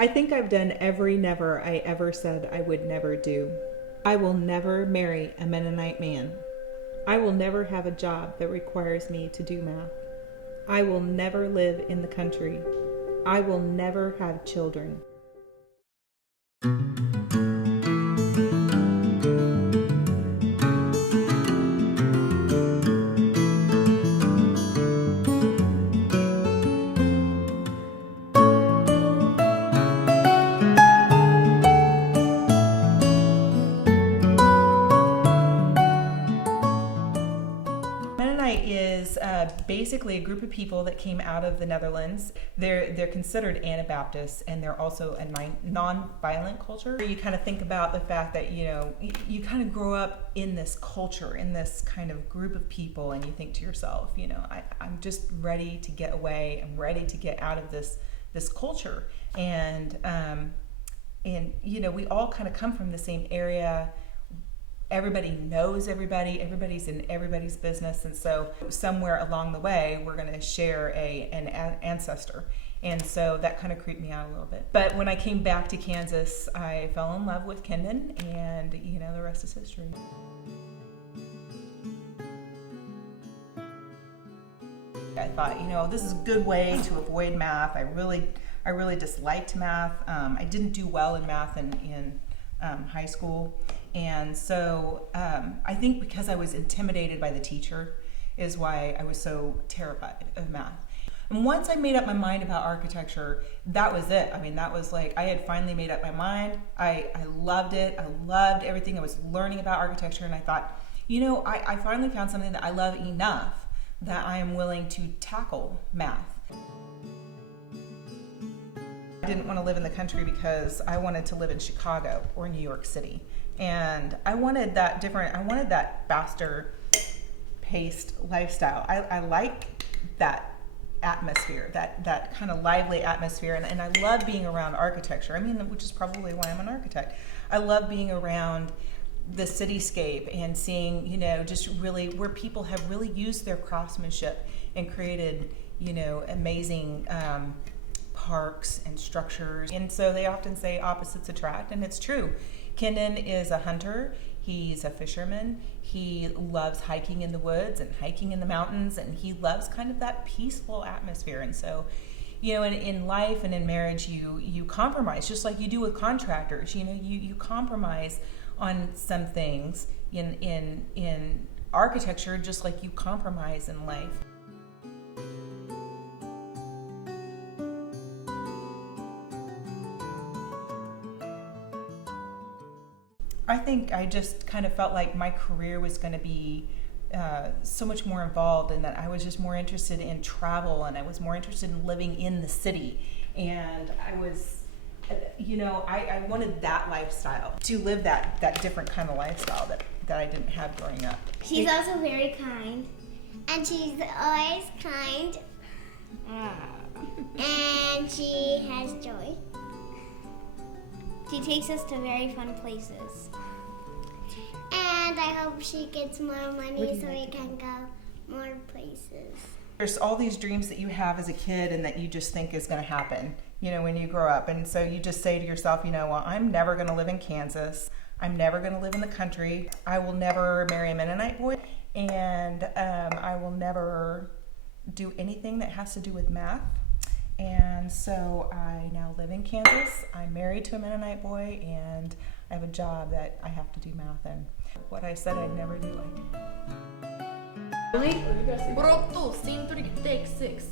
I think I've done every never I ever said I would never do. I will never marry a Mennonite man. I will never have a job that requires me to do math. I will never live in the country. I will never have children. Mennonite is basically a group of people that came out of the Netherlands. They're considered Anabaptists, and they're also a non-violent culture. You kind of think about the fact that, you know, you kind of grow up in this culture, in this kind of group of people, and you think to yourself, you know, I'm just ready to get away. I'm ready to get out of this culture. And you know, we all kind of come from the same area. Everybody knows everybody, everybody's in everybody's business, and so somewhere along the way we're going to share an ancestor, and so that kind of creeped me out a little bit. But when I came back to Kansas, I fell in love with Kendon, and you know, the rest is history. I thought, you know, this is a good way to avoid math. I really disliked math. I didn't do well in math in high school. And so I think because I was intimidated by the teacher is why I was so terrified of math. And once I made up my mind about architecture, that was it. I mean, that was like, I had finally made up my mind. I loved it. I loved everything I was learning about architecture. And I thought, you know, I finally found something that I love enough that I am willing to tackle math. I didn't want to live in the country because I wanted to live in Chicago or New York City. And I wanted that faster paced lifestyle. I like that atmosphere, that kind of lively atmosphere. And I love being around architecture. I mean, which is probably why I'm an architect. I love being around the cityscape and seeing, you know, just really where people have really used their craftsmanship and created, you know, amazing parks and structures. And so they often say opposites attract, and it's true. Kendon is a hunter, he's a fisherman, he loves hiking in the woods and hiking in the mountains, and he loves kind of that peaceful atmosphere. And so, you know, in life and in marriage, you compromise, just like you do with contractors. You know, you compromise on some things in architecture, just like you compromise in life. I think I just kind of felt like my career was going to be so much more involved, and that I was just more interested in travel, and I was more interested in living in the city. And I was, you know, I wanted that lifestyle, to live that different kind of lifestyle that I didn't have growing up. She's also very kind. And she's always kind. And she has joy. She takes us to very fun places. And I hope she gets more money so we can go more places. There's all these dreams that you have as a kid and that you just think is going to happen, you know, when you grow up. And so you just say to yourself, you know, well, I'm never going to live in Kansas. I'm never going to live in the country. I will never marry a Mennonite boy. And I will never do anything that has to do with math. And so I now live in Kansas. I'm married to a Mennonite boy, and I have a job that I have to do math in. What I said I'd never do, I do. Brotto, scene 3, take 6.